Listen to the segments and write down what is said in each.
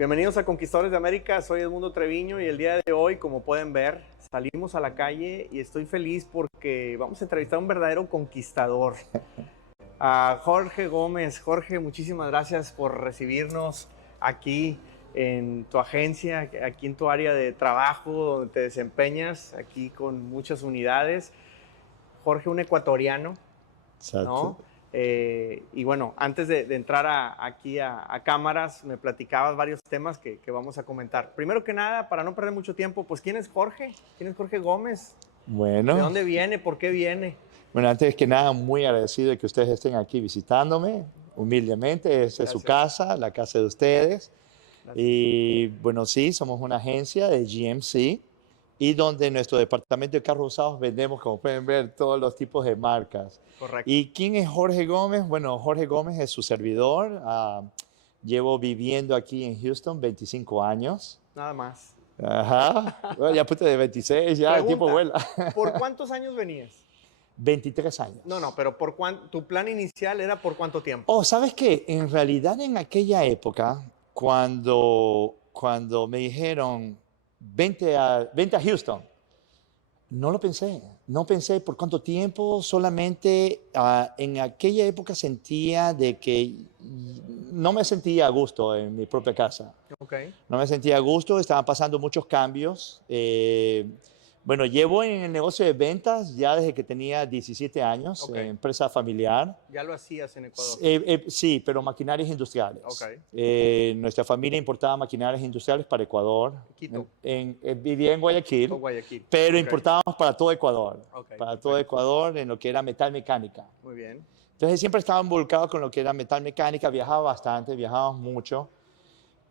Bienvenidos a Conquistadores de América, soy Edmundo Treviño y el día de hoy, como pueden ver, salimos a la calle y estoy feliz porque vamos a entrevistar a un verdadero conquistador, a Jorge Gómez. Jorge, muchísimas gracias por recibirnos aquí en tu agencia, aquí en tu área de trabajo, donde te desempeñas, aquí con muchas unidades. Jorge, un ecuatoriano, ¿no? Y bueno, antes de entrar aquí a cámaras, me platicabas varios temas que vamos a comentar. Primero que nada, para no perder mucho tiempo, pues ¿quién es Jorge? ¿Quién es Jorge Gómez? Bueno. ¿De dónde viene? ¿Por qué viene? Bueno, antes que nada, muy agradecido de que ustedes estén aquí visitándome, humildemente. Esta es su casa, la casa de ustedes. Gracias. Y bueno, sí, somos una agencia de GMC y donde en nuestro departamento de carros usados vendemos, como pueden ver, todos los tipos de marcas. Correcto. ¿Y quién es Jorge Gómez? Bueno, Jorge Gómez es su servidor. Llevo viviendo aquí en Houston 25 años. Nada más. Ajá. Bueno, ya puse de 26, ya el tiempo vuela. ¿Por cuántos años venías? 23 años. No, pero ¿tu plan inicial era por cuánto tiempo? Oh, ¿sabes qué? En realidad en aquella época, cuando me dijeron, vente a Houston, no lo pensé. No pensé por cuánto tiempo, solamente en aquella época sentía de que no me sentía a gusto en mi propia casa. Okay. No me sentía a gusto, estaban pasando muchos cambios. Bueno, llevo en el negocio de ventas ya desde que tenía 17 años, empresa familiar. ¿Ya lo hacías en Ecuador? Sí, pero maquinarias industriales. Okay. Nuestra familia importaba maquinarias industriales para Ecuador. Quito. Vivía en Guayaquil, pero importábamos para todo Ecuador. Para todo Ecuador en lo que era metal mecánica. Muy bien. Entonces siempre estaba involucrado con lo que era metal mecánica, viajaba bastante, viajábamos mucho.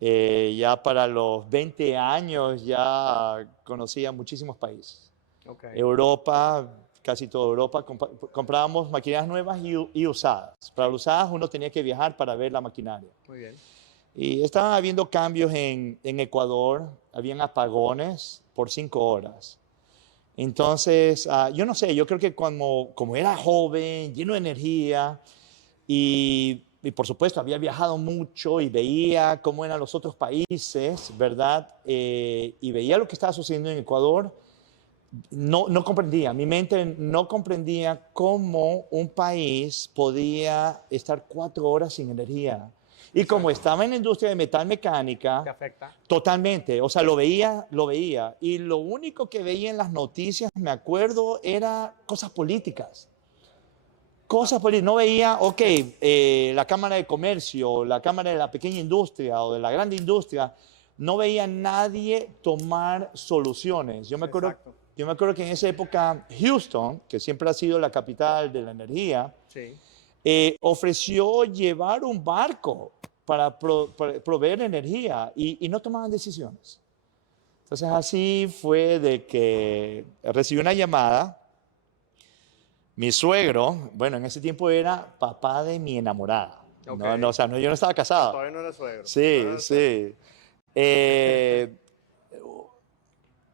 Ya para los 20 años ya conocía muchísimos países. Europa, casi toda Europa. Comprábamos maquinarias nuevas y usadas. Para usadas uno tenía que viajar para ver la maquinaria. Muy bien. Y estaban habiendo cambios en Ecuador. Habían apagones por 5 horas. Entonces, yo no sé, yo creo que como era joven, lleno de energía y por supuesto había viajado mucho y veía cómo eran los otros países, ¿verdad? Y veía lo que estaba sucediendo en Ecuador. No comprendía, mi mente no comprendía cómo un país podía estar 4 horas sin energía. Y como estaba en la industria de metal mecánica, ¿te afecta? Totalmente, o sea, lo veía. Y lo único que veía en las noticias, me acuerdo, era cosas políticas. No veía, la Cámara de Comercio, la Cámara de la Pequeña Industria o de la Grande Industria, no veía a nadie tomar soluciones. Yo me acuerdo que en esa época Houston, que siempre ha sido la capital de la energía, ofreció llevar un barco para proveer energía y no tomaban decisiones. Entonces así fue de que recibí una llamada. Mi suegro, bueno, en ese tiempo era papá de mi enamorada. O sea, yo no estaba casado. Todavía no era suegro. Sí.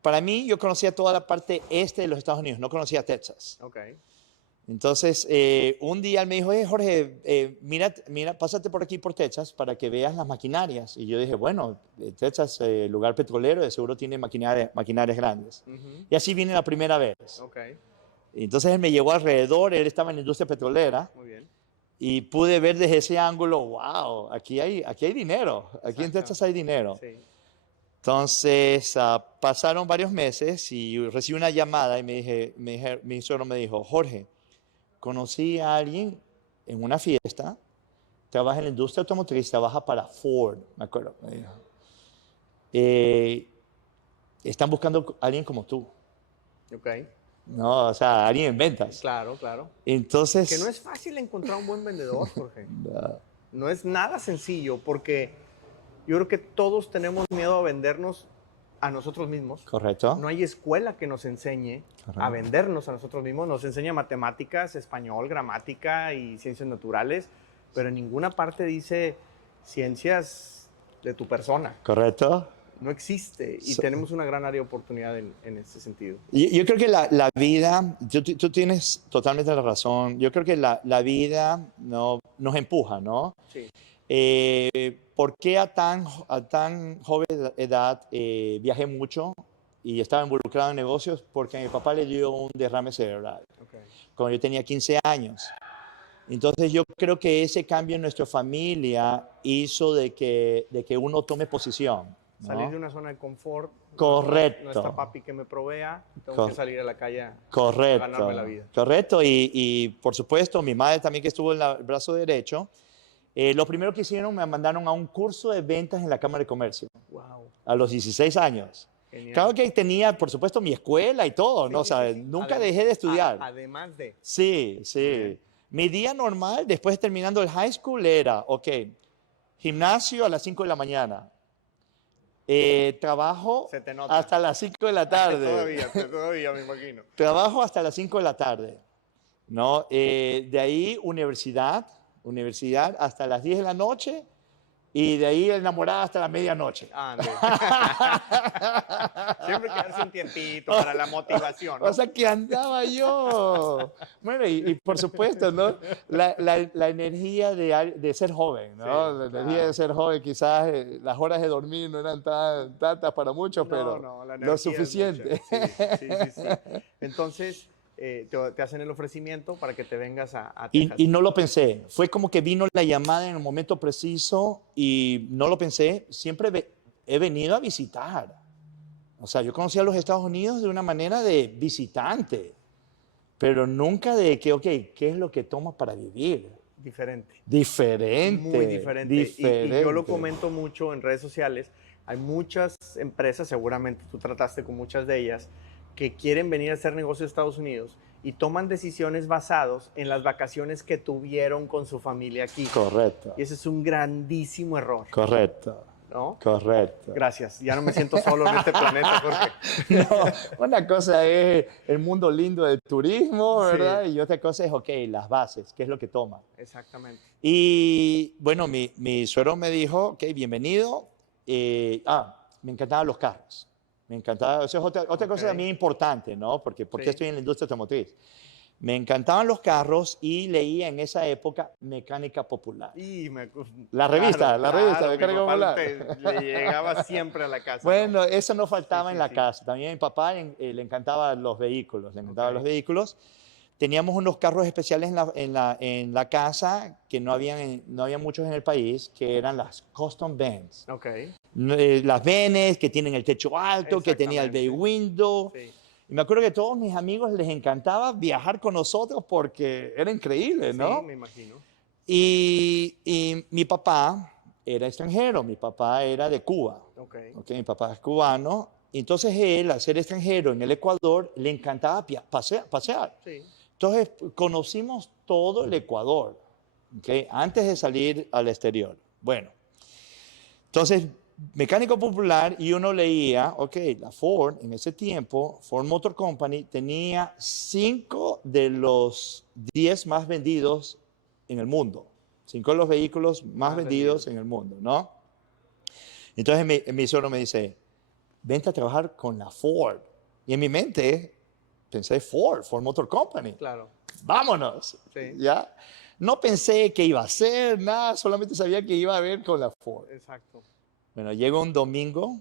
Para mí, yo conocía toda la parte este de los Estados Unidos, no conocía Texas. Entonces, un día él me dijo, Jorge, mira, pásate por aquí por Texas para que veas las maquinarias. Y yo dije, bueno, Texas, lugar petrolero, de seguro tiene maquinarias grandes. Y así vine la primera vez. Entonces él me llevó alrededor, él estaba en la industria petrolera. Muy bien. Y pude ver desde ese ángulo, wow, aquí hay dinero, aquí en Texas hay dinero. Sí. Entonces pasaron varios meses y recibí una llamada y mi suegro me dijo, Jorge, conocí a alguien en una fiesta, trabaja en la industria automotriz, trabaja para Ford, me acuerdo, me dijo. Están buscando a alguien como tú. No, o sea, alguien en ventas. Claro. Entonces... Que no es fácil encontrar un buen vendedor, Jorge. No es nada sencillo, porque yo creo que todos tenemos miedo a vendernos a nosotros mismos. Correcto. No hay escuela que nos enseñe a vendernos a nosotros mismos. Nos enseña matemáticas, español, gramática y ciencias naturales, pero en ninguna parte dice ciencias de tu persona. Correcto. No existe y tenemos una gran área de oportunidad en ese sentido. Yo creo que la vida, tú tienes totalmente la razón, yo creo que la vida nos empuja, ¿no? Sí. ¿Por qué a tan joven edad viajé mucho y estaba involucrado en negocios? Porque a mi papá le dio un derrame cerebral Okay. cuando yo tenía 15 años. Entonces yo creo que ese cambio en nuestra familia hizo de que uno tome posición, Salir de ¿no? una zona de confort. Correcto. No está papi que me provea, tengo que salir a la calle a ganarme la vida. Correcto. Y por supuesto, mi madre también que estuvo en el brazo derecho, lo primero que hicieron me mandaron a un curso de ventas en la Cámara de Comercio Wow, a los 16 años. genial. Claro que tenía, por supuesto, mi escuela y todo, ¿no? O sea, nunca dejé de estudiar. Además de. Sí, sí. Bien. Mi día normal, después de terminando el high school, era, ok, gimnasio a las 5 de la mañana. Trabajo Se te nota. hasta las 5 de la tarde. Todavía me imagino. Trabajo hasta las 5 de la tarde. ¿No? De ahí universidad hasta las 10 de la noche y de ahí enamorada hasta la medianoche. Ande. Siempre quedarse un tiempito para la motivación, ¿no? O sea, que andaba yo. Bueno, y por supuesto, ¿no? La energía de ser joven, ¿no? Sí, La energía claro. de ser joven, quizás las horas de dormir no eran tantas para muchos, pero la energía lo es suficiente. mucha. Sí. Entonces, te hacen el ofrecimiento para que te vengas a Y, Texas. y no lo pensé. Fue como que vino la llamada en el momento preciso y no lo pensé. Siempre he venido a visitar. O sea, yo conocí a los Estados Unidos de una manera de visitante, pero nunca de que, ok, ¿qué es lo que tomas para vivir? Diferente. Diferente. Muy diferente. Diferente. Y yo lo comento mucho en redes sociales. Hay muchas empresas, seguramente tú trataste con muchas de ellas, que quieren venir a hacer negocio a Estados Unidos y toman decisiones basadas en las vacaciones que tuvieron con su familia aquí. Correcto. Y ese es un grandísimo error. Correcto. ¿No? Correcto. Gracias. Ya no me siento solo en este planeta, Jorge. No, una cosa es el mundo lindo del turismo, ¿verdad? Sí. Y otra cosa es, ok, las bases, ¿qué es lo que toma? Exactamente. Y bueno, mi suegro me dijo, ok, bienvenido. Me encantaban los carros. Me encantaba, eso es otra cosa también importante, ¿no? Porque Sí. estoy en la industria automotriz. Me encantaban los carros y leía en esa época Mecánica Popular. La revista Mecánica Popular. Le llegaba siempre a la casa. Bueno, ¿no? eso no faltaba Sí, en la sí. casa. También a mi papá le encantaban los vehículos, los vehículos. Teníamos unos carros especiales en la casa que no había muchos en el país, que eran las Custom Vans. Okay. Las Vans que tienen el techo alto, que tenía el bay window. Sí. Y me acuerdo que a todos mis amigos les encantaba viajar con nosotros porque era increíble, ¿no? Sí, me imagino. Y mi papá era extranjero, mi papá era de Cuba. Okay. Mi papá es cubano. Entonces él, al ser extranjero en el Ecuador, le encantaba pasear. Sí. Entonces conocimos todo el Ecuador, ¿okay? Antes de salir al exterior. Bueno, entonces Mecánico Popular y uno leía, ok, la Ford en ese tiempo, Ford Motor Company tenía 5 de los 10 más vendidos en el mundo. 5 de los vehículos más vendidos en el mundo, ¿no? Entonces mi suegro me dice, vente a trabajar con la Ford. Y en mi mente pensé, Ford Motor Company. Claro. Vámonos. Sí. ¿Ya? No pensé que iba a hacer nada, solamente sabía que iba a ver con la Ford. Exacto. Bueno, llegó un domingo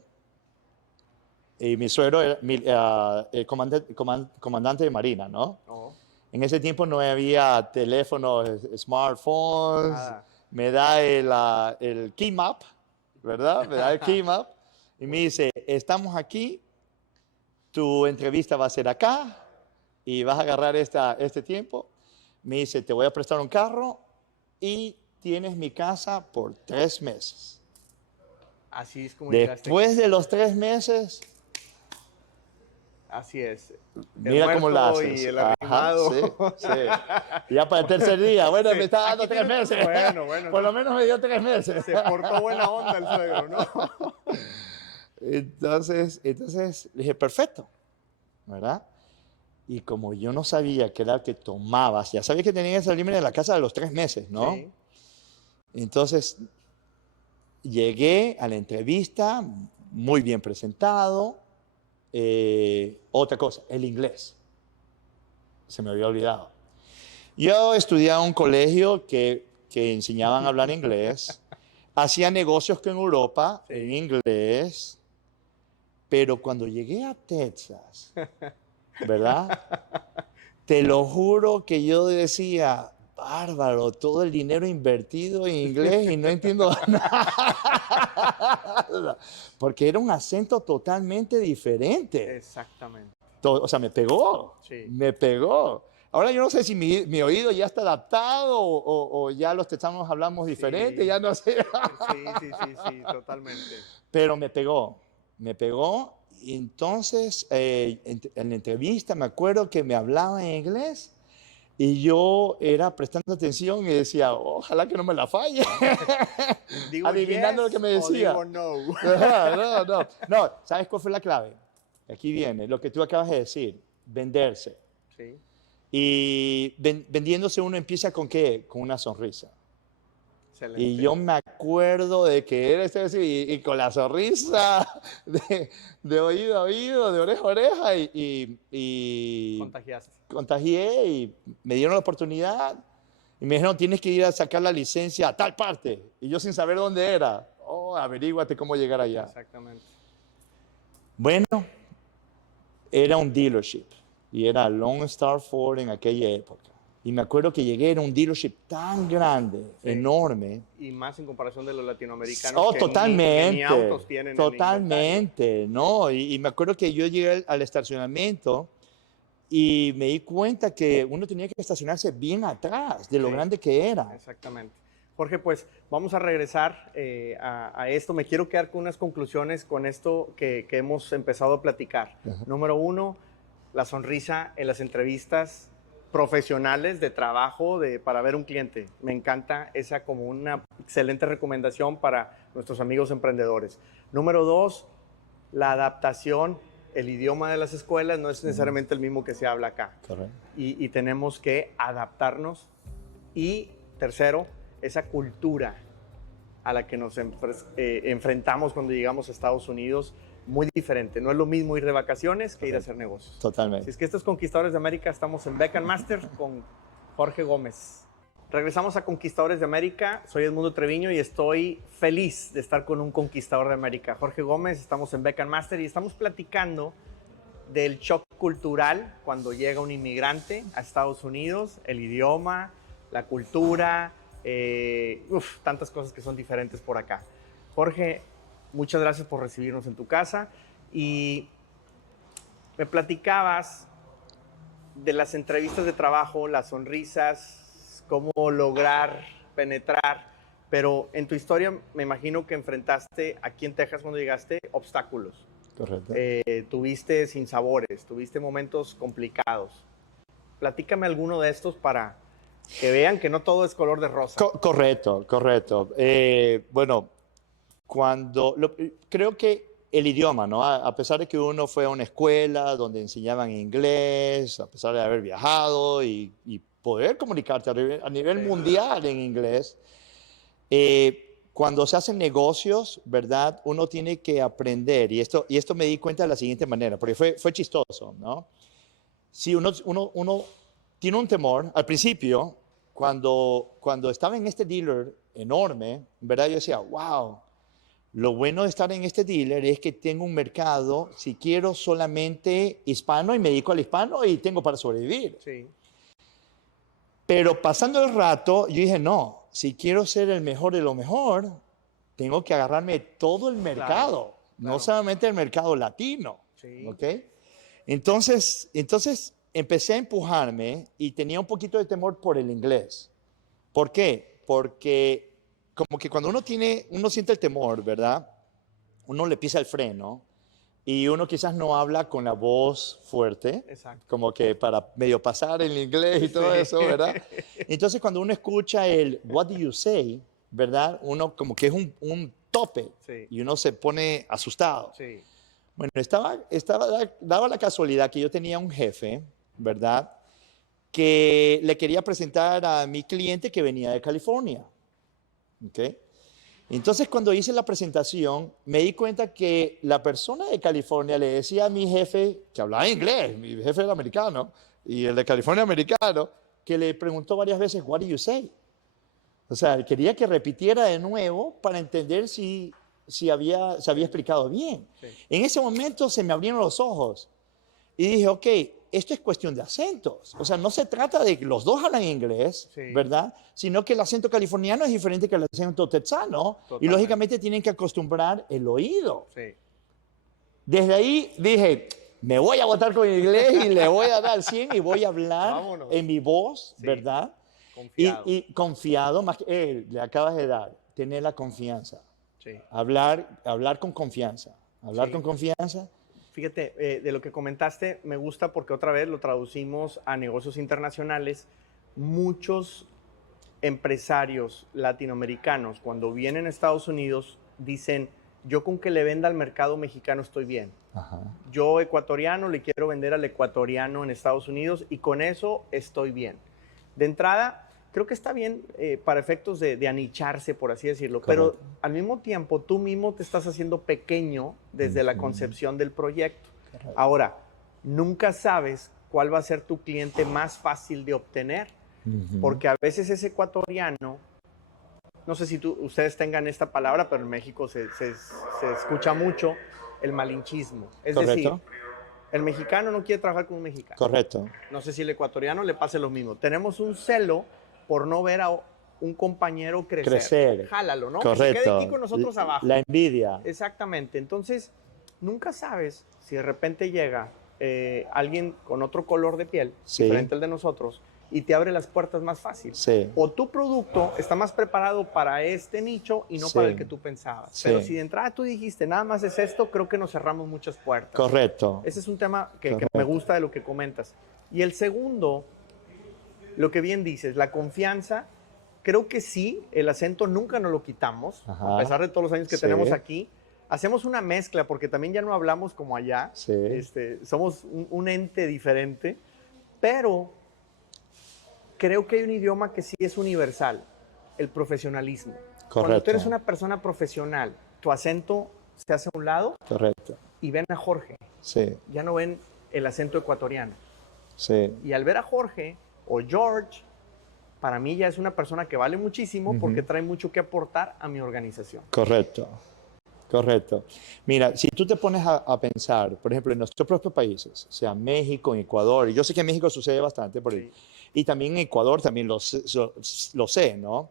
y mi suegro era el comandante de Marina, ¿no? Oh. En ese tiempo no había teléfonos, smartphones. Nada. Me da el key map, ¿verdad? Me da el key map y me dice, estamos aquí, tu entrevista va a ser acá y vas a agarrar este tiempo. Me dice, te voy a prestar un carro y tienes mi casa por 3 meses. Así es como Después de los 3 meses, así es. mira cómo la haces. Y el arrimado. Sí. Ya para el tercer día. Bueno, Sí. me está dando 3 meses. Bueno. Por lo menos me dio 3 meses. Se portó buena onda el suegro, ¿no? Entonces le dije, perfecto, ¿verdad? Y como yo no sabía qué era lo que tomabas, ya sabía que tenía que salirme de la casa a los 3 meses, ¿no? Sí. Entonces llegué a la entrevista muy bien presentado. Otra cosa, el inglés. Se me había olvidado. Yo estudiaba en un colegio que enseñaban a hablar inglés hacía negocios con Europa Sí. en inglés, pero cuando llegué a Texas, ¿verdad? Te lo juro que yo decía, bárbaro, todo el dinero invertido en inglés y no entiendo nada. Porque era un acento totalmente diferente. Exactamente. O sea, me pegó, Sí. me pegó. Ahora yo no sé si mi oído ya está adaptado o ya los texanos hablamos diferente, Sí. ya no sé. Sí, totalmente. Pero me pegó, me pegó. Y entonces, en la entrevista me acuerdo que me hablaba en inglés y yo era prestando atención y decía, ojalá que no me la falle. ¿Digo Adivinando lo que yes me o decía. digo no? No, ¿sabes cuál fue la clave? Aquí viene, lo que tú acabas de decir, venderse. Sí. Y vendiéndose uno empieza con ¿qué? Con una sonrisa. Excelente. Y yo me acuerdo de que era y con la sonrisa de oído a oído, de oreja a oreja, y Contagiaste. contagié y me dieron la oportunidad y me dijeron, tienes que ir a sacar la licencia a tal parte. Y yo sin saber dónde era, averíguate cómo llegar allá. Exactamente. Bueno, era un dealership y era Lone Star Ford en aquella época. Y me acuerdo que llegué, era un dealership tan grande, Sí. enorme. Y más en comparación de los latinoamericanos. Oh, que totalmente. Ni autos tienen. En el Totalmente, ¿no? Y me acuerdo que yo llegué al estacionamiento y me di cuenta que uno tenía que estacionarse bien atrás de lo Sí. grande que era. Exactamente. Jorge, pues vamos a regresar a esto. Me quiero quedar con unas conclusiones con esto que hemos empezado a platicar. Ajá. Número uno, la sonrisa en las entrevistas profesionales de trabajo para ver un cliente. Me encanta esa como una excelente recomendación para nuestros amigos emprendedores. Número dos, la adaptación. El idioma de las escuelas no es necesariamente el mismo que se habla acá. Correcto. Y tenemos que adaptarnos. Y tercero, esa cultura a la que nos enfrentamos cuando llegamos a Estados Unidos, muy diferente. No es lo mismo ir de vacaciones que ir a hacer negocios. Totalmente. Si es que estos Conquistadores de América, estamos en Beck & Master con Jorge Gómez. Regresamos a Conquistadores de América. Soy Edmundo Treviño y estoy feliz de estar con un Conquistador de América. Jorge Gómez, estamos en Beck & Master y estamos platicando del shock cultural cuando llega un inmigrante a Estados Unidos, el idioma, la cultura, tantas cosas que son diferentes por acá. Jorge, muchas gracias por recibirnos en tu casa y me platicabas de las entrevistas de trabajo, las sonrisas, cómo lograr penetrar, pero en tu historia me imagino que enfrentaste aquí en Texas cuando llegaste obstáculos. Correcto. Tuviste sinsabores, tuviste momentos complicados. Platícame alguno de estos para que vean que no todo es color de rosa. Correcto. Bueno, creo que el idioma, ¿no? A pesar de que uno fue a una escuela donde enseñaban inglés, a pesar de haber viajado y poder comunicarte a nivel mundial en inglés, cuando se hacen negocios, ¿verdad? Uno tiene que aprender, y esto me di cuenta de la siguiente manera, porque fue chistoso, ¿no? Si uno tiene un temor, al principio, cuando estaba en este dealer enorme, ¿verdad? Yo decía, wow, lo bueno de estar en este dealer es que tengo un mercado, si quiero solamente hispano y me dedico al hispano y tengo para sobrevivir. Sí. Pero pasando el rato, yo dije, no, si quiero ser el mejor de lo mejor, tengo que agarrarme todo el mercado, no solamente el mercado latino. Sí. ¿Ok? Entonces empecé a empujarme y tenía un poquito de temor por el inglés. ¿Por qué? Porque como que cuando uno siente el temor, ¿verdad? Uno le pisa el freno y uno quizás no habla con la voz fuerte. Exacto. Como que para medio pasar el inglés y todo eso, ¿verdad? Entonces cuando uno escucha el what do you say, ¿verdad? Uno como que es un tope y uno se pone asustado. Sí. Bueno, daba la casualidad que yo tenía un jefe, ¿verdad? Que le quería presentar a mi cliente que venía de California. ¿Ok? Entonces, cuando hice la presentación, me di cuenta que la persona de California le decía a mi jefe, que hablaba inglés, mi jefe era americano, y el de California americano, que le preguntó varias veces, what do you say? O sea, quería que repitiera de nuevo para entender si se había explicado bien. Sí. En ese momento se me abrieron los ojos y dije, ok, esto es cuestión de acentos. O sea, no se trata de que los dos hablan inglés, Sí. ¿verdad? Sino que el acento californiano es diferente que el acento texano y Totalmente. lógicamente tienen que acostumbrar el oído. Sí. Desde ahí dije, me voy a botar con inglés y le voy a dar 100 y voy a hablar Vámonos. en mi voz, Sí. ¿verdad? Confiado. Y confiado, más que le acabas de dar, tener la confianza. Sí. Hablar con confianza. Hablar Sí. con confianza. Fíjate, de lo que comentaste me gusta porque otra vez lo traducimos a negocios internacionales. Muchos empresarios latinoamericanos cuando vienen a Estados Unidos dicen, yo con que le venda al mercado mexicano estoy bien. Ajá. Yo ecuatoriano le quiero vender al ecuatoriano en Estados Unidos y con eso estoy bien. De entrada, creo que está bien para efectos de anicharse, por así decirlo, Correcto. pero al mismo tiempo tú mismo te estás haciendo pequeño desde la concepción del proyecto. Correcto. Ahora, nunca sabes cuál va a ser tu cliente más fácil de obtener, porque a veces ese ecuatoriano, no sé si ustedes tengan esta palabra, pero en México se escucha mucho el malinchismo. Es decir, Correcto. el mexicano no quiere trabajar con un mexicano. Correcto. No sé si el ecuatoriano le pase lo mismo. Tenemos un celo por no ver a un compañero crecer. Crecer. Jálalo, ¿no? Que se quede Correcto. aquí con nosotros abajo. La envidia. Exactamente. Entonces, nunca sabes si de repente llega alguien con otro color de piel, Sí. diferente al de nosotros, y te abre las puertas más fácil. Sí. O tu producto está más preparado para este nicho y no Sí. para el que tú pensabas. Sí. Pero si de entrada tú dijiste, nada más es esto, creo que nos cerramos muchas puertas. Correcto. Ese es un tema que me Correcto. gusta de lo que comentas. Y el segundo, lo que bien dices, la confianza, creo que sí, el acento nunca nos lo quitamos, Ajá. a pesar de todos los años que Sí. tenemos aquí. Hacemos una mezcla porque también ya no hablamos como allá. Sí. Somos un ente diferente, pero creo que hay un idioma que sí es universal, el profesionalismo. Cuando tú Correcto. eres una persona profesional, tu acento se hace a un lado Correcto. y ven a Jorge, Sí. ya no ven el acento ecuatoriano. Sí. Y al ver a Jorge o George, para mí ya es una persona que vale muchísimo porque trae mucho que aportar a mi organización. Correcto. Correcto. Mira, si tú te pones a pensar, por ejemplo, en nuestros propios países, sea México, en Ecuador, y yo sé que en México sucede bastante por ahí, y también en Ecuador también lo sé, ¿no?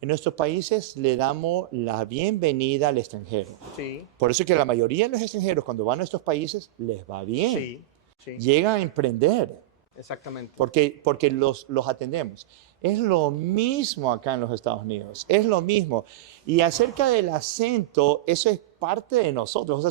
En nuestros países le damos la bienvenida al extranjero. Sí, Por eso es que la mayoría de los extranjeros cuando van a nuestros países les va bien. sí, sí, Llegan a emprender exactamente. porque los atendemos. Es lo mismo acá en los Estados Unidos, es lo mismo. Y acerca del acento, eso es parte de nosotros. O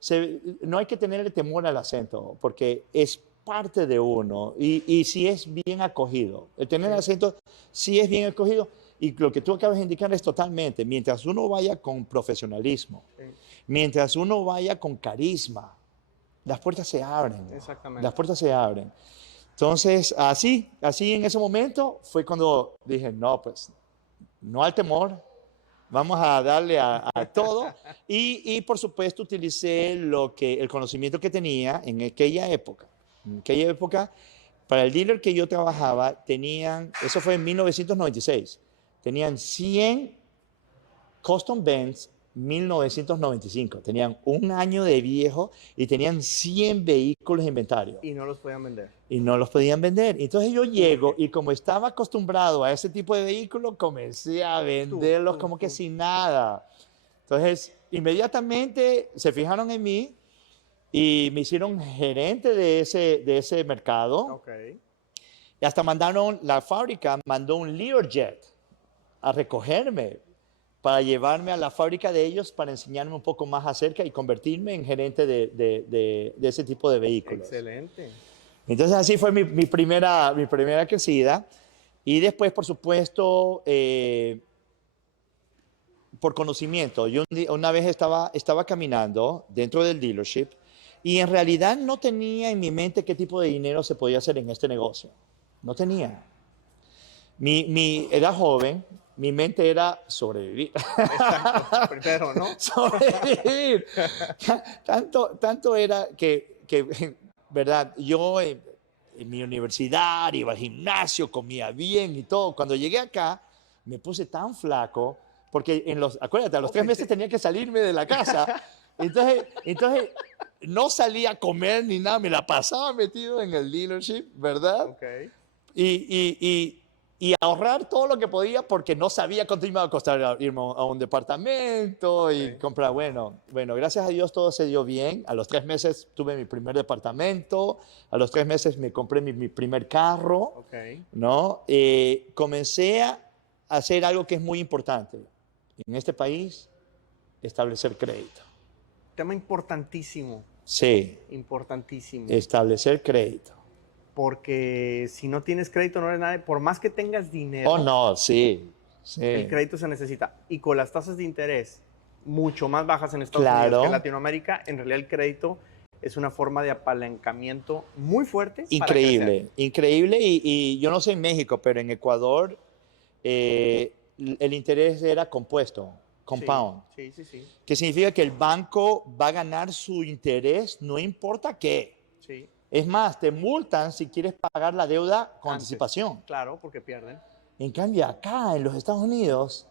sea, no hay que tenerle temor al acento, porque es parte de uno y si es bien acogido. El tener acento sí es bien acogido y lo que tú acabas de indicar es totalmente, mientras uno vaya con profesionalismo, Sí, mientras uno vaya con carisma, las puertas se abren. exactamente. Las puertas se abren. Entonces, así en ese momento fue cuando dije, no, pues, no al temor, vamos a darle a todo. Y por supuesto utilicé el conocimiento que tenía en aquella época. En aquella época, para el dealer que yo trabajaba, eso fue en 1996, tenían 100 Custom Benz 1995. Tenían un año de viejo y tenían 100 vehículos en inventario. Y no los podían vender. Y no los podían vender. Entonces yo llego y como estaba acostumbrado a ese tipo de vehículos, comencé a venderlos como que sin nada. Entonces, inmediatamente se fijaron en mí y me hicieron gerente de ese mercado. Ok. Y hasta la fábrica mandó un Learjet a recogerme para llevarme a la fábrica de ellos para enseñarme un poco más acerca y convertirme en gerente de ese tipo de vehículos. Excelente. Entonces así fue mi primera crecida. Y después, por supuesto, por conocimiento. Yo una vez estaba caminando dentro del dealership y en realidad no tenía en mi mente qué tipo de dinero se podía hacer en este negocio. No tenía. Era joven, mi mente era sobrevivir. Exacto. Primero, ¿no? Sobrevivir. Tanto era que ¿verdad? Yo en mi universidad iba al gimnasio, comía bien y todo. Cuando llegué acá, me puse tan flaco, porque acuérdate, a los 3 meses tenía que salirme de la casa. Entonces no salía a comer ni nada, me la pasaba metido en el dealership, ¿verdad? Ok. Y ahorrar todo lo que podía porque no sabía cuánto iba a costar irme a un departamento y Ok. comprar. Bueno, gracias a Dios todo se dio bien. A los 3 meses tuve mi primer departamento, a los 3 meses me compré mi primer carro, Ok. ¿no? Comencé a hacer algo que es muy importante en este país, establecer crédito. Tema importantísimo. Sí, Importantísimo. establecer crédito. Porque si no tienes crédito no eres nadie. Por más que tengas dinero, Oh, no, sí, el sí. crédito se necesita. Y con las tasas de interés mucho más bajas en Estados Claro. Unidos que en Latinoamérica, en realidad el crédito es una forma de apalancamiento muy fuerte para crecer. Increíble, increíble. Y yo no sé en México, pero en Ecuador el interés era compuesto, compound, Sí, sí, sí, que significa que el banco va a ganar su interés no importa qué. sí. Es más, te multan si quieres pagar la deuda con Antes. anticipación. Claro, porque pierden. En cambio, acá en los Estados Unidos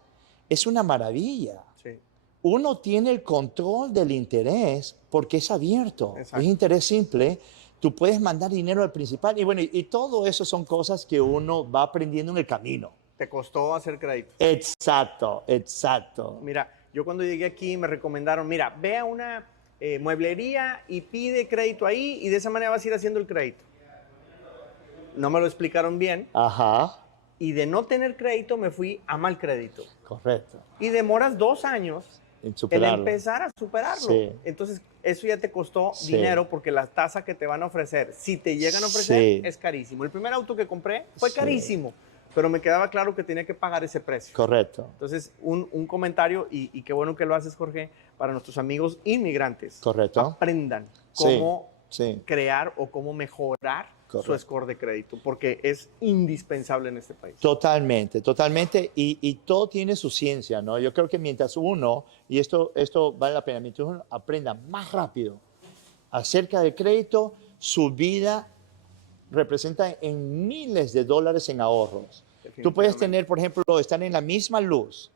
es una maravilla. Sí, Uno tiene el control del interés porque es abierto, exacto. es interés simple. Tú puedes mandar dinero al principal y bueno, y todo eso son cosas que uno va aprendiendo en el camino. Te costó hacer crédito. Exacto, exacto. Mira, yo cuando llegué aquí me recomendaron, mira, ve a una mueblería y pide crédito ahí y de esa manera vas a ir haciendo el crédito. No me lo explicaron bien Ajá, y de no tener crédito me fui a mal crédito. correcto. Y demoras 2 años En en superarlo. empezar a superarlo. Sí. Entonces, eso ya te costó Sí. dinero porque la tasa que te van a ofrecer, si te llegan a ofrecer, Sí. es carísimo. El primer auto que compré fue Sí. carísimo, pero me quedaba claro que tenía que pagar ese precio. Correcto, Entonces, un comentario, y qué bueno que lo haces, Jorge, para nuestros amigos inmigrantes. correcto. Aprendan Sí, cómo sí. crear o cómo mejorar su Correcto. score de crédito, porque es indispensable en este país. Totalmente, totalmente. Y todo tiene su ciencia, ¿no? Yo creo que mientras uno, y esto vale la pena, mientras uno aprenda más rápido acerca del crédito, su vida representa en miles de dólares en ahorros. Tú puedes tener, por ejemplo, estar en la misma luz,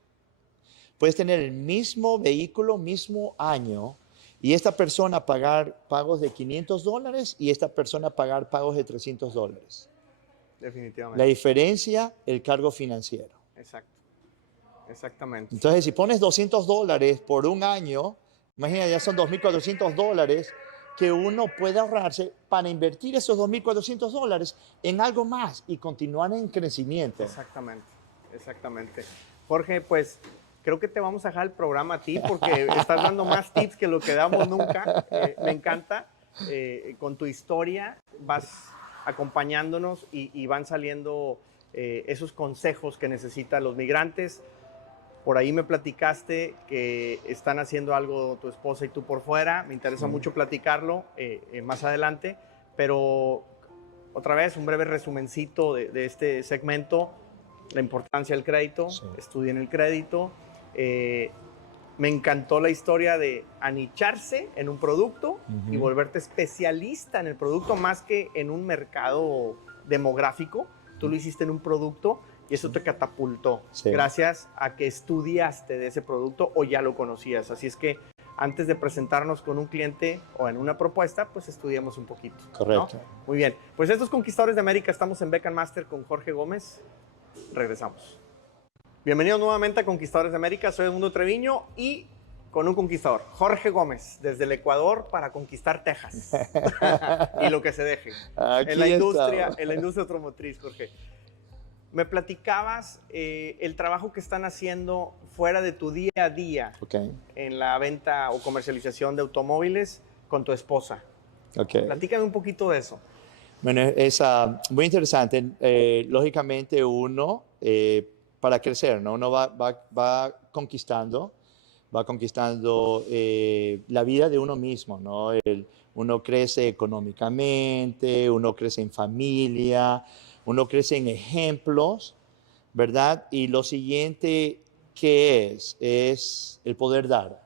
puedes tener el mismo vehículo, mismo año, y esta persona pagar pagos de $500 y esta persona pagar pagos de $300. Definitivamente. La diferencia, el cargo financiero. Exacto. Exactamente. Entonces, si pones $200 por un año, imagina, ya son $2,400 que uno puede ahorrarse para invertir esos $2,400 en algo más y continuar en crecimiento. Exactamente. Exactamente. Jorge, pues creo que te vamos a dejar el programa a ti porque estás dando más tips que lo que damos nunca. Me encanta. Con tu historia vas acompañándonos y van saliendo esos consejos que necesitan los migrantes. Por ahí me platicaste que están haciendo algo tu esposa y tú por fuera. Me interesa mucho platicarlo más adelante. Pero otra vez, un breve resumencito de este segmento. La importancia del crédito. Sí. Estudien el crédito. Me encantó la historia de anicharse en un producto y volverte especialista en el producto más que en un mercado demográfico. Tú lo hiciste en un producto y eso te catapultó gracias a que estudiaste de ese producto o ya lo conocías. Así es que antes de presentarnos con un cliente o en una propuesta, pues estudiamos un poquito. Correcto. ¿No? Muy bien. Pues estos Conquistadores de América, estamos en Becan Master con Jorge Gómez. Regresamos. Bienvenidos nuevamente a Conquistadores de América. Soy Edmundo Treviño y con un conquistador, Jorge Gómez, desde el Ecuador para conquistar Texas. Y lo que se deje. Aquí En la industria estamos. automotriz, Jorge. Me platicabas el trabajo que están haciendo fuera de tu día a día en la venta o comercialización de automóviles con tu esposa. Platícame un poquito de eso. Bueno, es muy interesante. Lógicamente uno, para crecer, ¿no? Uno va conquistando la vida de uno mismo, ¿no? Uno crece económicamente, uno crece en familia, uno crece en ejemplos, ¿verdad? Y lo siguiente que es el poder dar.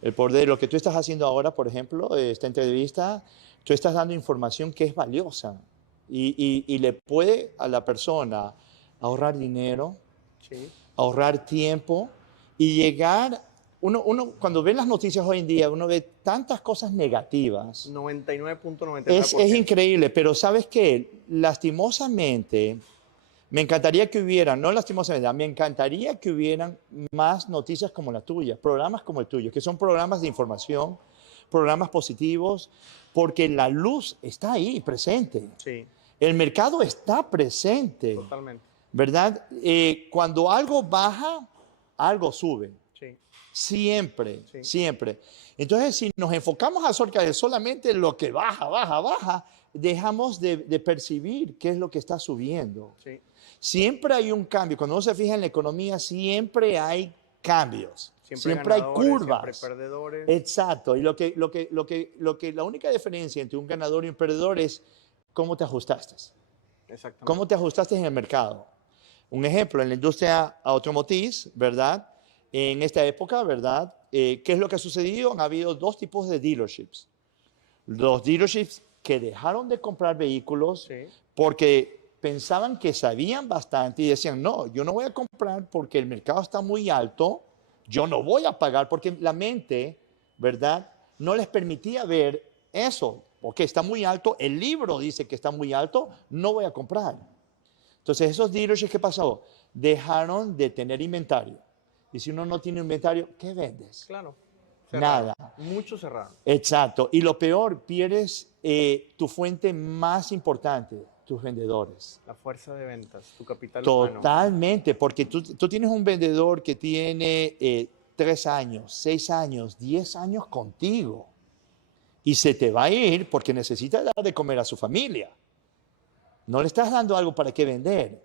El poder, lo que tú estás haciendo ahora, por ejemplo, esta entrevista, tú estás dando información que es valiosa y le puede a la persona ahorrar dinero, Sí. ahorrar tiempo y llegar. Uno cuando ve las noticias hoy en día, uno ve tantas cosas negativas. 99.99%. Es increíble, pero ¿sabes qué? Lastimosamente, me encantaría que hubieran, no lastimosamente, me encantaría que hubieran más noticias como la tuya, programas como el tuyo, que son programas de información, programas positivos, porque la luz está ahí, presente. Sí, El mercado está presente, totalmente. ¿verdad? Cuando algo baja, algo sube. Sí, Siempre, sí, siempre. Entonces, si nos enfocamos acerca de solamente lo que baja, baja, baja, dejamos de percibir qué es lo que está subiendo. sí. Siempre hay un cambio. Cuando uno se fija en la economía, siempre hay cambios. Siempre hay Siempre hay ganadores, siempre hay curvas. perdedores. Exacto. Y la única diferencia entre un ganador y un perdedor es cómo te ajustaste. Exactamente. ¿Cómo te ajustaste en el mercado? Un ejemplo, en la industria automotriz, ¿verdad? En esta época, ¿verdad? ¿Qué es lo que ha sucedido? Han habido dos tipos de dealerships. Los dealerships que dejaron de comprar vehículos Sí, porque pensaban que sabían bastante y decían, no, yo no voy a comprar porque el mercado está muy alto, yo no voy a pagar porque la mente, ¿verdad? No les permitía ver eso, porque está muy alto, el libro dice que está muy alto, no voy a comprar. Entonces, esos dealerships, ¿qué pasó? Dejaron de tener inventario. Y si uno no tiene inventario, ¿qué vendes? claro. Nada. Muchos cerraron. Exacto. Y lo peor, pierdes tu fuente más importante, tus vendedores. La fuerza de ventas, tu capital humano. Totalmente, porque tú tienes un vendedor que tiene 3 años, 6 años, 10 años contigo y se te va a ir porque necesita dar de comer a su familia. No le estás dando algo para qué vender.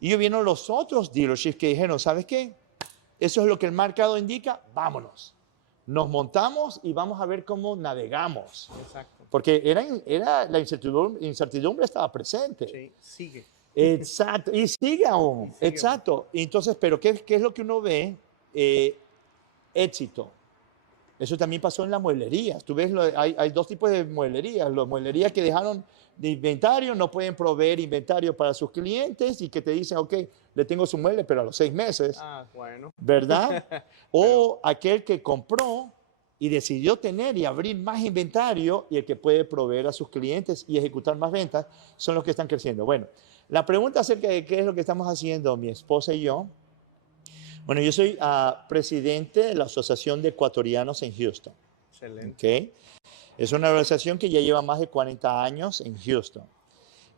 Y vieron los otros dealerships que dijeron, ¿sabes qué? Eso es lo que el mercado indica, vámonos. Nos montamos y vamos a ver cómo navegamos. Exacto. Porque la incertidumbre estaba presente. Sí, sigue. Exacto, y sigue aún. Y sigue Exacto. Entonces, pero ¿qué es lo que uno ve? Éxito. Eso también pasó en las mueblerías. Tú ves, hay dos tipos de mueblerías. Las mueblerías que dejaron de inventario, no pueden proveer inventario para sus clientes y que te dicen, ok, le tengo su mueble, pero a los 6 meses, Ah, bueno. ¿verdad? O aquel que compró y decidió tener y abrir más inventario y el que puede proveer a sus clientes y ejecutar más ventas, son los que están creciendo. Bueno, la pregunta acerca de qué es lo que estamos haciendo mi esposa y yo. Bueno, yo soy presidente de la Asociación de Ecuatorianos en Houston. Excelente. ¿Okay? Es una organización que ya lleva más de 40 años en Houston.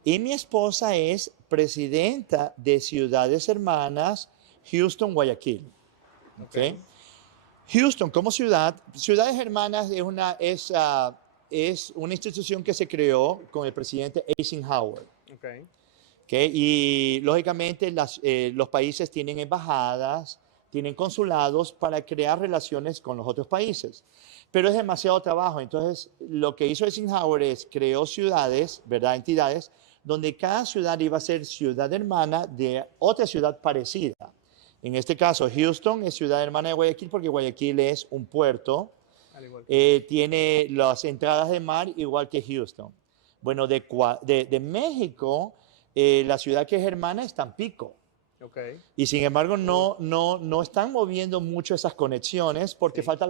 Y mi esposa es presidenta de Ciudades Hermanas Houston, Guayaquil. ¿Okay? Houston como ciudad, Ciudades Hermanas es una institución que se creó con el presidente Eisenhower. Okay. ¿Okay? Y lógicamente los países tienen embajadas, tienen consulados para crear relaciones con los otros países. Pero es demasiado trabajo. Entonces, lo que hizo Eisenhower es creó ciudades, ¿verdad? Entidades, donde cada ciudad iba a ser ciudad hermana de otra ciudad parecida. En este caso, Houston es ciudad hermana de Guayaquil porque Guayaquil es un puerto. Al igual que Tiene las entradas de mar igual que Houston. Bueno, de México, la ciudad que es hermana es Tampico. okay. Y sin embargo, no están moviendo mucho esas conexiones porque Sí. falta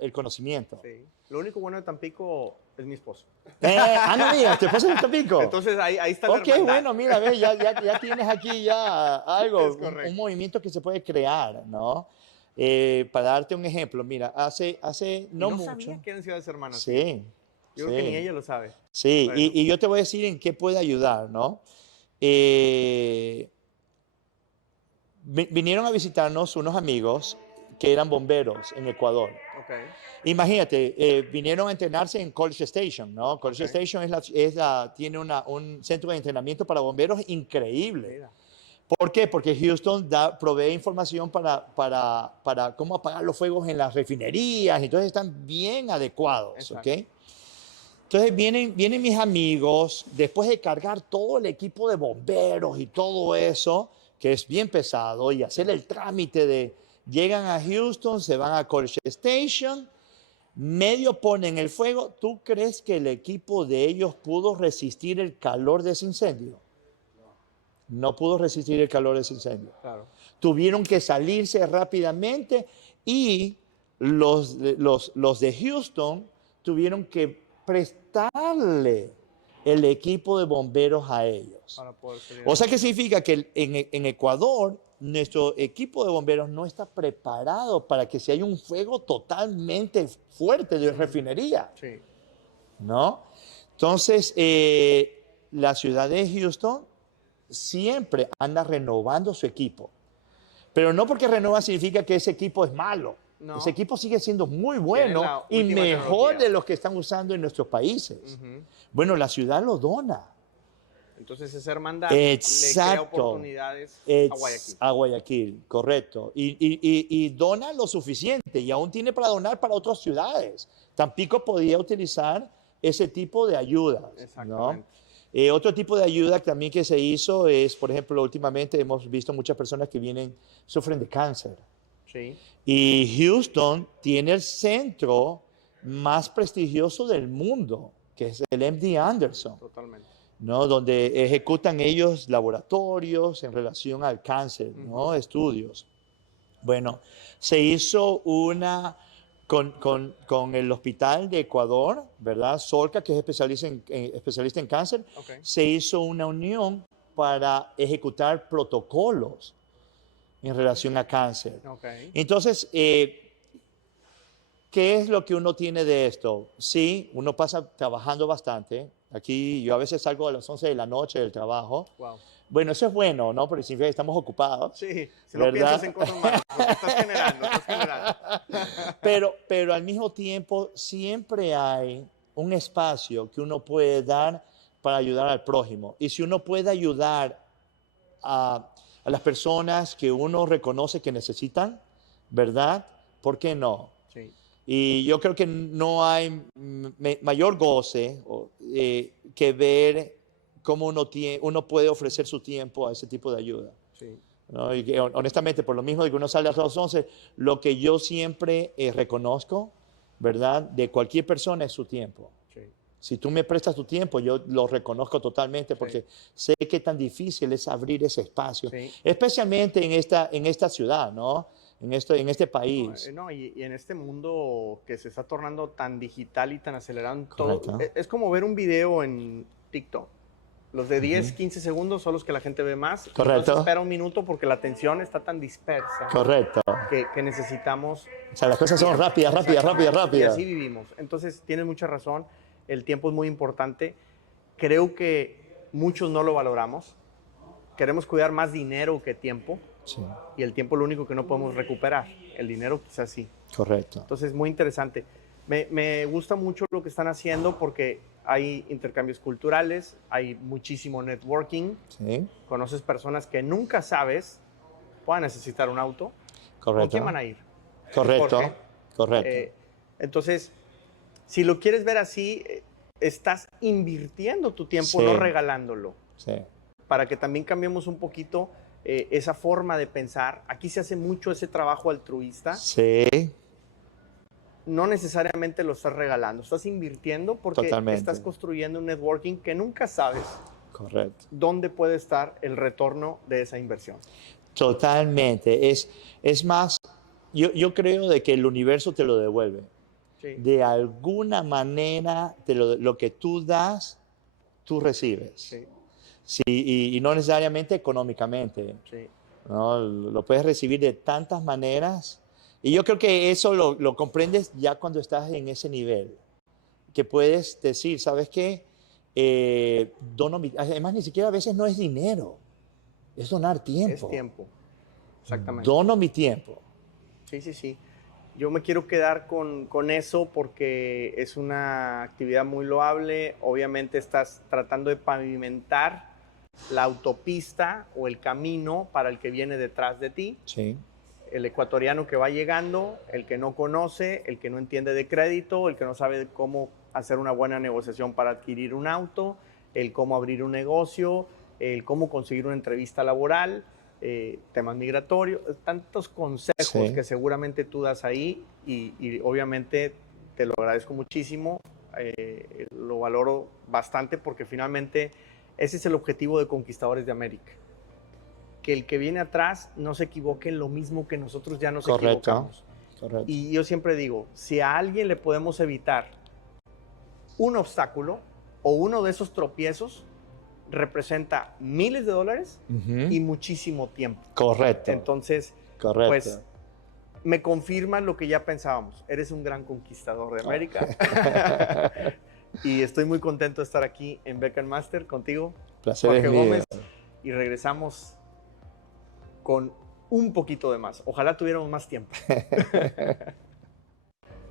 el conocimiento. Sí. Lo único bueno de Tampico es mi esposo. No digas, ¿te pasa en Tampico? Entonces ahí está la Ok, hermandad. bueno, mira, ves, ya tienes aquí ya algo, Es correcto. un movimiento que se puede crear, ¿no? Para darte un ejemplo, mira, hace no mucho. Sabía que eran ciudades hermanas. Sí. Yo creo que ni ella lo sabe. Sí, Bueno. y yo te voy a decir en qué puede ayudar, ¿no? Vinieron a visitarnos unos amigos que eran bomberos en Ecuador. Okay. Imagínate, vinieron a entrenarse en College Station, ¿no? College Okay. Station tiene un centro de entrenamiento para bomberos increíble. Mira. ¿Por qué? Porque Houston provee información para cómo apagar los fuegos en las refinerías, entonces están bien adecuados, ¿ok? Entonces vienen mis amigos, después de cargar todo el equipo de bomberos y todo eso, que es bien pesado, y hacer el trámite llegan a Houston, se van a College Station, medio ponen el fuego. ¿Tú crees que el equipo de ellos pudo resistir el calor de ese incendio? no pudo resistir el calor de ese incendio. Claro. Tuvieron que salirse rápidamente y los de Houston tuvieron que prestarle el equipo de bomberos a ellos. Para poder salir. O sea que significa que en Ecuador nuestro equipo de bomberos no está preparado para que si hay un fuego totalmente fuerte de refinería, Sí. ¿no? Entonces, la ciudad de Houston siempre anda renovando su equipo. Pero no porque renueva significa que ese equipo es malo. No. Ese equipo sigue siendo muy bueno la y última mejor tecnología. de los que están usando en nuestros países. Bueno, la ciudad lo dona. Entonces esa hermandad le crea Exacto. oportunidades a Guayaquil. A Guayaquil, correcto. Y dona lo suficiente y aún tiene para donar para otras ciudades. Tampico podía utilizar ese tipo de ayudas, ¿no? Exactamente. Otro tipo de ayuda también que se hizo es, por ejemplo, últimamente hemos visto muchas personas que sufren de cáncer. Sí. Y Houston tiene el centro más prestigioso del mundo, que es el MD Anderson, Totalmente. ¿no? Donde ejecutan ellos laboratorios en relación al cáncer, ¿no? Estudios. Bueno, se hizo una con el Hospital de Ecuador, ¿verdad? Solca, que es especialista en cáncer, Okay. se hizo una unión para ejecutar protocolos en relación a cáncer. Okay. Entonces, ¿qué es lo que uno tiene de esto? Sí, uno pasa trabajando bastante. Aquí yo a veces salgo a las 11 de la noche del trabajo. Wow. Bueno, eso es bueno, ¿no? Porque significa que estamos ocupados. Sí, si no ¿verdad? piensas en cosas malas, porque estás generando. Pero al mismo tiempo siempre hay un espacio que uno puede dar para ayudar al prójimo. Y si uno puede ayudar a las personas que uno reconoce que necesitan, ¿verdad? ¿Por qué no? Sí. Y yo creo que no hay mayor goce que ver cómo uno puede ofrecer su tiempo a ese tipo de ayuda. Sí. ¿No? Y que, honestamente, por lo mismo de que uno sale a las 11, lo que yo siempre reconozco, ¿verdad? De cualquier persona es su tiempo. Sí. Si tú me prestas tu tiempo, yo lo reconozco totalmente porque sé que tan difícil es abrir ese espacio, Sí. especialmente en esta ciudad, ¿no? En este país. No, y en este mundo que se está tornando tan digital y tan acelerado en Correcto. todo, es como ver un video en TikTok. Los de 10, 15 segundos son los que la gente ve más. Correcto. Entonces espera un minuto porque la atención está tan dispersa Correcto. que necesitamos. O sea, las cosas son rápidas. Y así vivimos. Entonces, tienes mucha razón. El tiempo es muy importante. Creo que muchos no lo valoramos. Queremos cuidar más dinero que tiempo. Sí, Y el tiempo es lo único que no podemos recuperar. El dinero quizás sí. correcto. Entonces, muy interesante. Me gusta mucho lo que están haciendo porque hay intercambios culturales, hay muchísimo networking. Sí, Conoces personas que nunca sabes puedan necesitar un auto. correcto. ¿Con quién van a ir? Correcto, Jorge. correcto. Entonces, si lo quieres ver así, estás invirtiendo tu tiempo, Sí. no regalándolo. Sí, Para que también cambiemos un poquito esa forma de pensar. Aquí se hace mucho ese trabajo altruista. sí, No necesariamente lo estás regalando, estás invirtiendo porque Totalmente. estás construyendo un networking que nunca sabes correcto. dónde puede estar el retorno de esa inversión. Totalmente. Es más, yo creo de que el universo te lo devuelve. Sí, De alguna manera, lo que tú das, tú recibes. sí, Sí, y no necesariamente económicamente, sí. ¿no? Lo puedes recibir de tantas maneras. Y yo creo que eso lo comprendes ya cuando estás en ese nivel. Que puedes decir, ¿sabes qué? Además, ni siquiera a veces no es dinero. Es donar tiempo. Es tiempo. Exactamente. Dono mi tiempo. Sí, sí, sí. Yo me quiero quedar con eso porque es una actividad muy loable. Obviamente estás tratando de pavimentar la autopista o el camino para el que viene detrás de ti. Sí, El ecuatoriano que va llegando, el que no conoce, el que no entiende de crédito, el que no sabe cómo hacer una buena negociación para adquirir un auto, el cómo abrir un negocio, el cómo conseguir una entrevista laboral, temas migratorios, tantos consejos Sí. que seguramente tú das ahí y obviamente te lo agradezco muchísimo, lo valoro bastante porque finalmente ese es el objetivo de Conquistadores de América. que el que viene atrás no se equivoque en lo mismo que nosotros ya nos Correcto. equivocamos. Correcto. Y yo siempre digo, si a alguien le podemos evitar un obstáculo o uno de esos tropiezos, representa miles de dólares Ujú. y muchísimo tiempo. Correcto. Entonces, Correcto. pues, me confirma lo que ya pensábamos. Eres un gran conquistador de América. Y estoy muy contento de estar aquí en Beacon Master contigo, Placer Jorge es mío. Gómez. Y regresamos con un poquito de más. Ojalá tuviéramos más tiempo.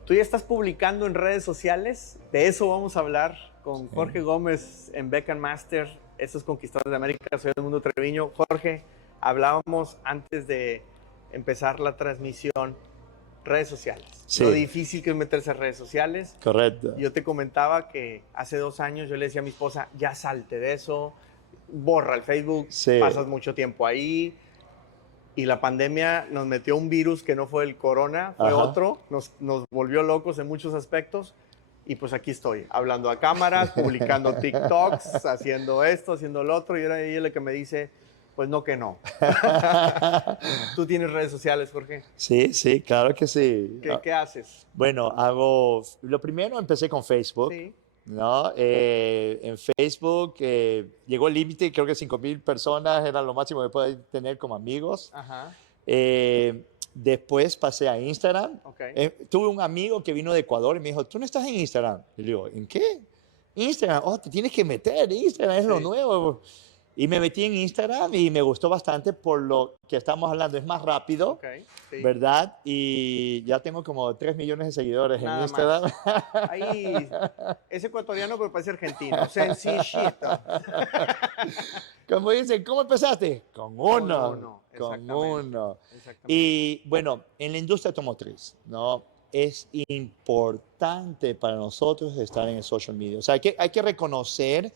Tú ya estás publicando en redes sociales. De eso vamos a hablar con Jorge Gómez en Beacon Master. Estos conquistadores de América. Soy Edmundo Treviño. Jorge, hablábamos antes de empezar la transmisión. Redes sociales. Sí. Lo difícil que es meterse a redes sociales. Correcto. Yo te comentaba que hace 2 años yo le decía a mi esposa, ya salte de eso, borra el Facebook, Sí. pasas mucho tiempo ahí. Y la pandemia nos metió un virus que no fue el corona, fue Ajá. otro, nos volvió locos en muchos aspectos. Y pues aquí estoy, hablando a cámaras, publicando TikToks, haciendo esto, haciendo lo otro. Y ahora ella es la que me dice, pues no que no. ¿Tú tienes redes sociales, Jorge? Sí, sí, claro que sí. ¿Qué haces? Bueno, lo primero empecé con Facebook, Sí. ¿no? En Facebook llegó el límite, creo que 5,000 personas era lo máximo que podía tener como amigos. Ajá, Después pasé a Instagram. ok. Tuve un amigo que vino de Ecuador y me dijo, ¿tú no estás en Instagram? Y le digo, ¿en qué? Instagram, oh, te tienes que meter, Instagram es lo Sí. nuevo. Y me metí en Instagram y me gustó bastante por lo que estamos hablando. Es más rápido, Ok, sí. ¿verdad? Y ya tengo como 3 millones de seguidores Nada en Instagram. Ahí es ecuatoriano, pero parece argentino. Sencillito. Como dicen, ¿cómo empezaste? Con uno. uno, Con exactamente. uno. Exactamente. Y bueno, en la industria automotriz, ¿no? Es importante para nosotros estar en el social media. O sea, hay que reconocer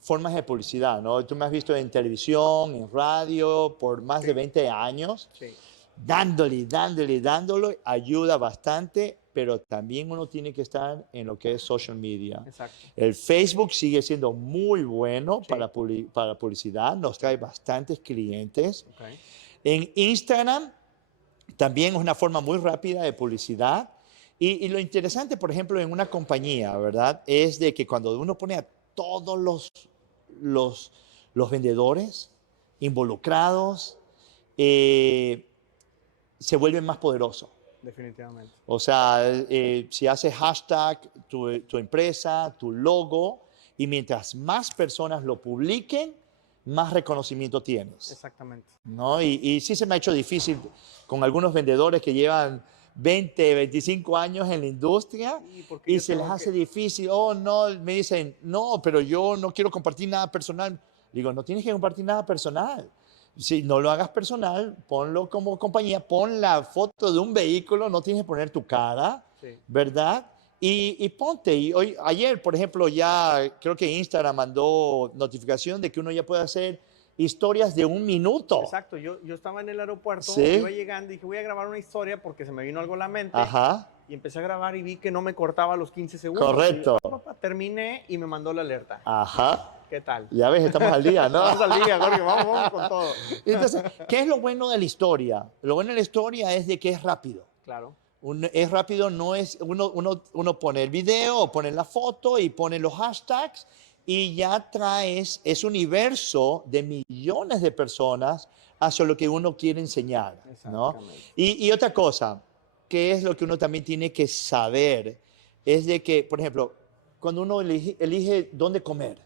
formas de publicidad, ¿no? Tú me has visto en televisión, en radio, por más Sí. de 20 años, Sí, dándole, ayuda bastante, pero también uno tiene que estar en lo que es social media. exacto. El Facebook sigue siendo muy bueno Sí. para publicidad, nos trae bastantes clientes. Ok. En Instagram también es una forma muy rápida de publicidad. Y lo interesante, por ejemplo, en una compañía, ¿verdad? Es de que cuando uno pone a todos los vendedores involucrados, se vuelven más poderosos. Definitivamente. O sea, si haces hashtag tu empresa, tu logo, y mientras más personas lo publiquen, más reconocimiento tienes. Exactamente. ¿No? Y sí se me ha hecho difícil con algunos vendedores que llevan 20, 25 años en la industria Sí, porque y yo se les tengo hace que- difícil. Oh, no, me dicen, no, pero yo no quiero compartir nada personal. Digo, no tienes que compartir nada personal. Si no lo hagas personal, ponlo como compañía, pon la foto de un vehículo, no tienes que poner tu cara, Sí. ¿verdad? Y ponte. Ayer, por ejemplo, ya creo que Instagram mandó notificación de que uno ya puede hacer historias de 1 minuto. Exacto. Yo estaba en el aeropuerto, Sí. iba llegando y dije, voy a grabar una historia porque se me vino algo a la mente. Ajá, Y empecé a grabar y vi que no me cortaba los 15 segundos. correcto. Y yo, terminé y me mandó la alerta. Ajá. ¿Qué tal? Ya ves, estamos al día, ¿no? Vamos al día, Jorge. Vamos con todo. Entonces, ¿qué es lo bueno de la historia? Lo bueno de la historia es de que es rápido. Claro. Es rápido, no es uno pone el video, pone la foto y pone los hashtags y ya traes ese universo de millones de personas hacia lo que uno quiere enseñar, ¿no? Exactamente. Y otra cosa, que es lo que uno también tiene que saber, es de que, por ejemplo, cuando uno elige dónde comer,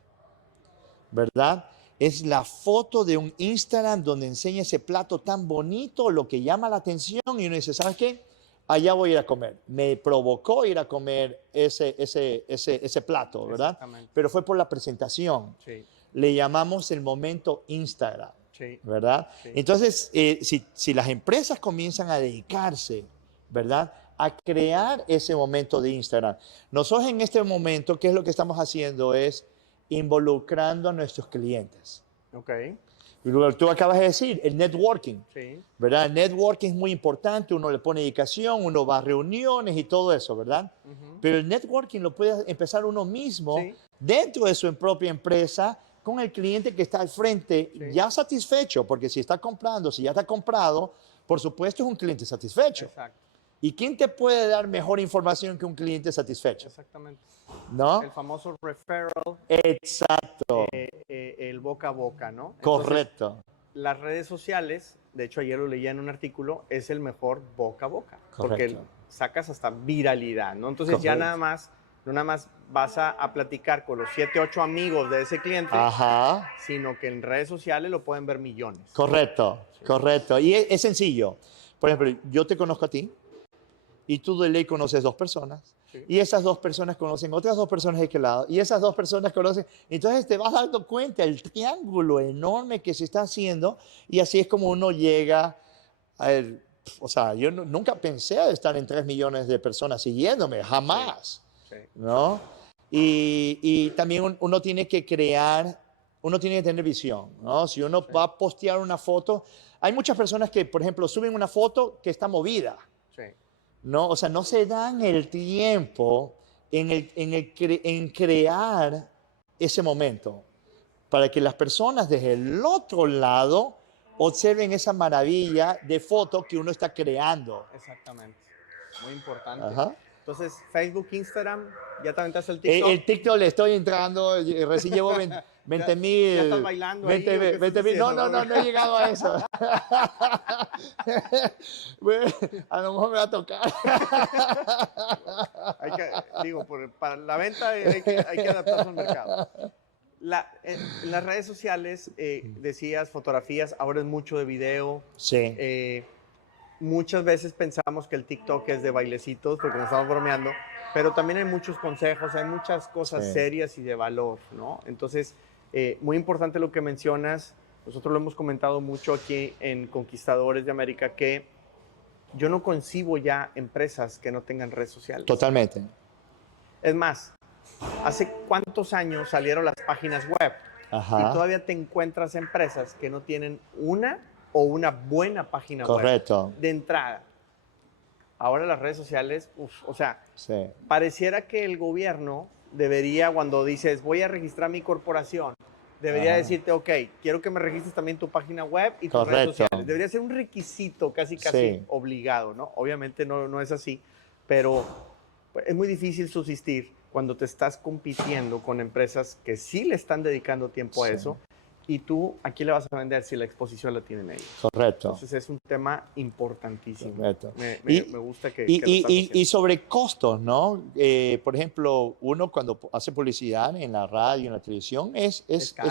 ¿verdad? Es la foto de un Instagram donde enseña ese plato tan bonito, lo que llama la atención y uno dice, ¿sabes qué? Allá voy a ir a comer. Me provocó ir a comer ese plato, ¿verdad? Exactamente. Pero fue por la presentación. Sí, Le llamamos el momento Instagram, sí. ¿verdad? Sí. Entonces, si las empresas comienzan a dedicarse, ¿verdad? A crear ese momento de Instagram. Nosotros en este momento, ¿qué es lo que estamos haciendo? Es involucrando a nuestros clientes. Ok. Y luego tú acabas de decir, el networking, Sí. ¿verdad? El networking es muy importante, uno le pone dedicación, uno va a reuniones y todo eso, ¿verdad? Ujú. Pero el networking lo puede empezar uno mismo Sí. dentro de su propia empresa con el cliente que está al frente, Sí. ya satisfecho, porque si está comprando, si ya está comprado, por supuesto es un cliente satisfecho. Exacto, ¿Y quién te puede dar mejor información que un cliente satisfecho? exactamente. ¿No? El famoso referral, Exacto, el boca a boca, ¿no? Entonces, correcto, las redes sociales, de hecho ayer lo leía en un artículo, es el mejor boca a boca, porque correcto. sacas hasta viralidad, ¿no? Entonces ya Correcto. no nada más vas a platicar con los 7, 8 amigos de ese cliente, Ajá, sino que en redes sociales lo pueden ver millones. correcto, correcto. Y es sencillo. Por ejemplo, yo te conozco a ti y tú de ley conoces dos personas. Sí. Y esas dos personas conocen otras dos personas de aquel lado. Y esas dos personas conocen. Entonces te vas dando cuenta el triángulo enorme que se está haciendo. Y así es como uno llega a ver, o sea, yo nunca pensé de estar en 3 millones de personas siguiéndome, jamás. Sí. ¿No? Y también uno tiene que crear, uno tiene que tener visión, ¿no? Si uno Sí. va a postear una foto, hay muchas personas que, por ejemplo, suben una foto que está movida, Sí. ¿no? O sea, no se dan el tiempo en crear ese momento para que las personas desde el otro lado observen esa maravilla de foto que uno está creando. Exactamente. Muy importante. Ajá. Entonces, Facebook, Instagram, ya te aventaste el TikTok. El TikTok le estoy entrando, recién llevo 20 mil. ¿Ya estás bailando ahí o qué estás 20 mil. No, haciendo? no he llegado a eso. Bueno, a lo mejor me va a tocar. Para la venta hay que adaptarse al mercado. En las redes sociales decías fotografías, ahora es mucho de video. Sí, Muchas veces pensamos que el TikTok es de bailecitos porque nos estamos bromeando, pero también hay muchos consejos, hay muchas cosas Sí. serias y de valor, ¿no? Entonces, muy importante lo que mencionas. Nosotros lo hemos comentado mucho aquí en Conquistadores de América, que yo no concibo ya empresas que no tengan redes sociales. totalmente. Es más, ¿hace cuántos años salieron las páginas web? Ajá. Y todavía te encuentras empresas que no tienen una o una buena página Correcto. web de entrada. Ahora las redes sociales, o sea, Sí. pareciera que el gobierno debería, cuando dices voy a registrar mi corporación, debería Ajá. decirte, ok, quiero que me registres también tu página web y tus redes Correcto. sociales. Debería ser un requisito casi Sí. obligado, ¿no? Obviamente no es así, pero pues, es muy difícil subsistir cuando te estás compitiendo con empresas que sí le están dedicando tiempo a Sí. eso. Y tú, ¿a quién le vas a vender si la exposición la tienen ellos? Correcto. Entonces es un tema importantísimo. Correcto. Me Y- gusta que Y, lo estás y haciendo. sobre costos, ¿no? Por ejemplo, uno cuando hace publicidad en la radio, en la televisión, es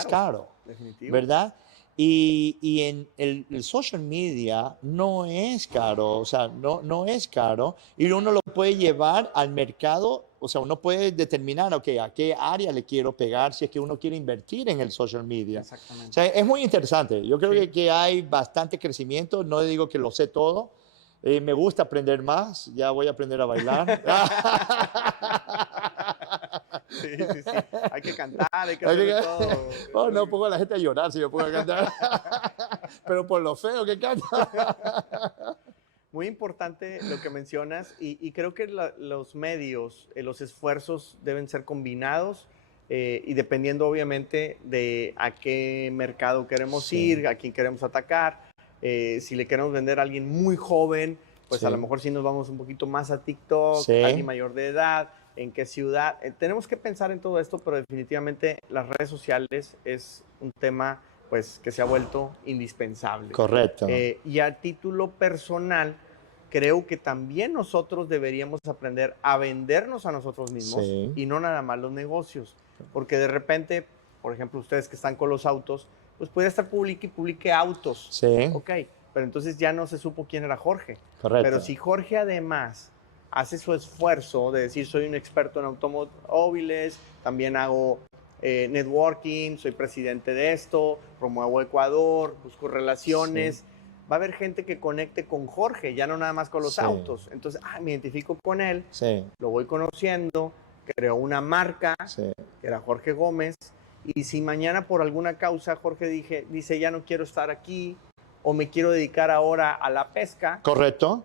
caro, Definitivo. ¿verdad? Y en el social media no es caro, o sea, no es caro y uno lo puede llevar al mercado, o sea, uno puede determinar, ok, a qué área le quiero pegar si es que uno quiere invertir en el social media. O Exactamente. sea, es muy interesante. Yo creo Sí. que hay bastante crecimiento, no digo que lo sé todo. Me gusta aprender más, ya voy a aprender a bailar. Sí. Hay que cantar, hay que Hay que hacer can- todo. Oh, no pongo a la gente a llorar si yo pongo a cantar. Pero por lo feo que canta. Muy importante lo que mencionas y creo que los medios, los esfuerzos deben ser combinados y dependiendo obviamente de a qué mercado queremos Sí. ir, a quién queremos atacar. Si le queremos vender a alguien muy joven, pues a Sí. lo mejor sí nos vamos un poquito más a TikTok, Sí. alguien mayor de edad, en qué ciudad. Tenemos que pensar en todo esto, pero definitivamente las redes sociales es un tema pues que se ha vuelto indispensable. Correcto. Y a título personal, creo que también nosotros deberíamos aprender a vendernos a nosotros mismos Sí. y no nada más los negocios. Porque de repente, por ejemplo, ustedes que están con los autos, pues puede estar publique autos. Sí, Ok, pero entonces ya no se supo quién era Jorge. correcto. Pero si Jorge además hace su esfuerzo de decir soy un experto en automóviles, también hago networking, soy presidente de esto, promuevo Ecuador, busco relaciones, va a haber gente que conecte con Jorge, ya no nada más con los Sí. autos. Entonces, me identifico con él, Sí, lo voy conociendo, creo una marca, sí. que era Jorge Gómez, y si mañana por alguna causa Jorge dice ya no quiero estar aquí o me quiero dedicar ahora a la pesca, Correcto.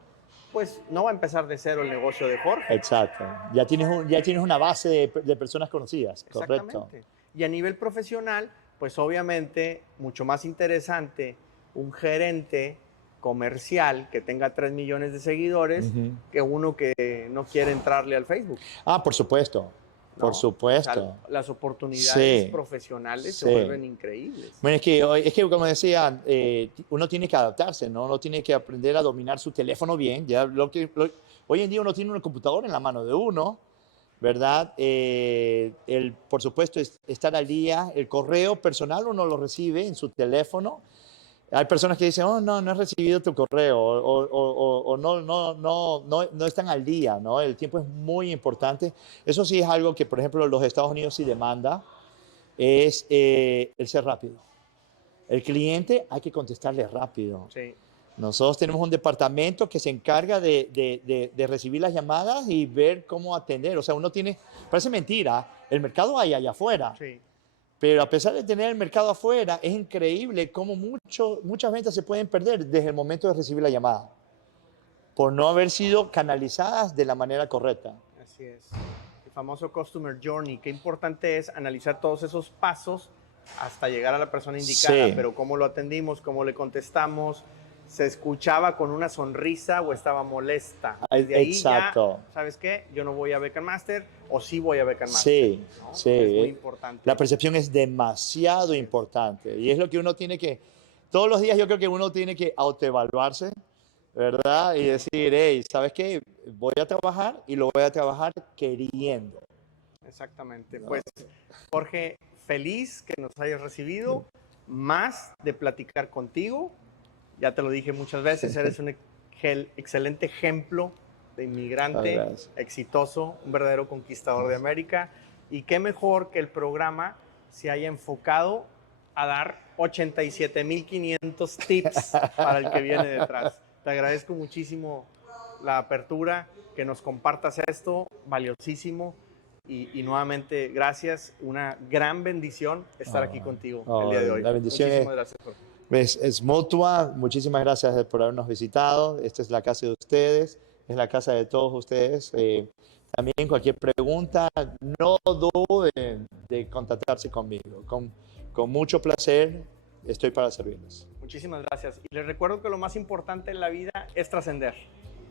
pues no va a empezar de cero el negocio de Jorge. Exacto. Ya tienes una base de personas conocidas. Correcto. Exactamente. Y a nivel profesional, pues obviamente mucho más interesante un gerente comercial que tenga 3 millones de seguidores que uno que no quiere entrarle al Facebook. Por supuesto, ¿No? por supuesto. O sea, las oportunidades Sí, profesionales se sí. vuelven increíbles. Bueno, es que como decía, uno tiene que adaptarse, ¿no? Uno tiene que aprender a dominar su teléfono bien. Hoy en día uno tiene una computadora en la mano de uno, ¿verdad? Por supuesto, estar al día. El correo personal uno lo recibe en su teléfono. Hay personas que dicen, oh, no he recibido tu correo, o no están al día, ¿no? El tiempo es muy importante. Eso sí es algo que, por ejemplo, los Estados Unidos sí demanda, es el ser rápido. El cliente hay que contestarle rápido. Sí. Nosotros tenemos un departamento que se encarga de recibir las llamadas y ver cómo atender. O sea, uno tiene, parece mentira, el mercado hay allá afuera. Sí. Pero a pesar de tener el mercado afuera, es increíble cómo muchas ventas se pueden perder desde el momento de recibir la llamada, por no haber sido canalizadas de la manera correcta. Así es. El famoso Customer Journey. Qué importante es analizar todos esos pasos hasta llegar a la persona indicada, Sí. pero cómo lo atendimos, cómo le contestamos, se escuchaba con una sonrisa o estaba molesta. Desde ahí Exacto. ya, ¿sabes qué? Yo no voy a Beacon Master o sí voy a Beacon Master. Sí, ¿no? sí. Es muy importante. La percepción es demasiado importante y es lo que uno tiene que, todos los días yo creo que uno tiene que autoevaluarse, ¿verdad? Y decir, hey, ¿sabes qué? Voy a trabajar y lo voy a trabajar queriendo. Exactamente. No. Pues, Jorge, feliz que nos hayas recibido, más de platicar contigo. Ya te lo dije muchas veces, eres un excelente ejemplo de inmigrante exitoso, un verdadero conquistador de América. Y qué mejor que el programa se haya enfocado a dar 87,500 tips para el que viene detrás. Te agradezco muchísimo la apertura, que nos compartas esto, valiosísimo. Y nuevamente, gracias. Una gran bendición estar aquí contigo el día de hoy. La bendición Muchísimas gracias, Jorge. es mutua. Muchísimas gracias por habernos visitado. Esta es la casa de ustedes, es la casa de todos ustedes. También cualquier pregunta, no duden de contactarse conmigo. Con mucho placer, estoy para servirles. Muchísimas gracias. Y les recuerdo que lo más importante en la vida es trascender.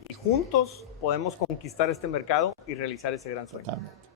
Y juntos podemos conquistar este mercado y realizar ese gran sueño. Totalmente.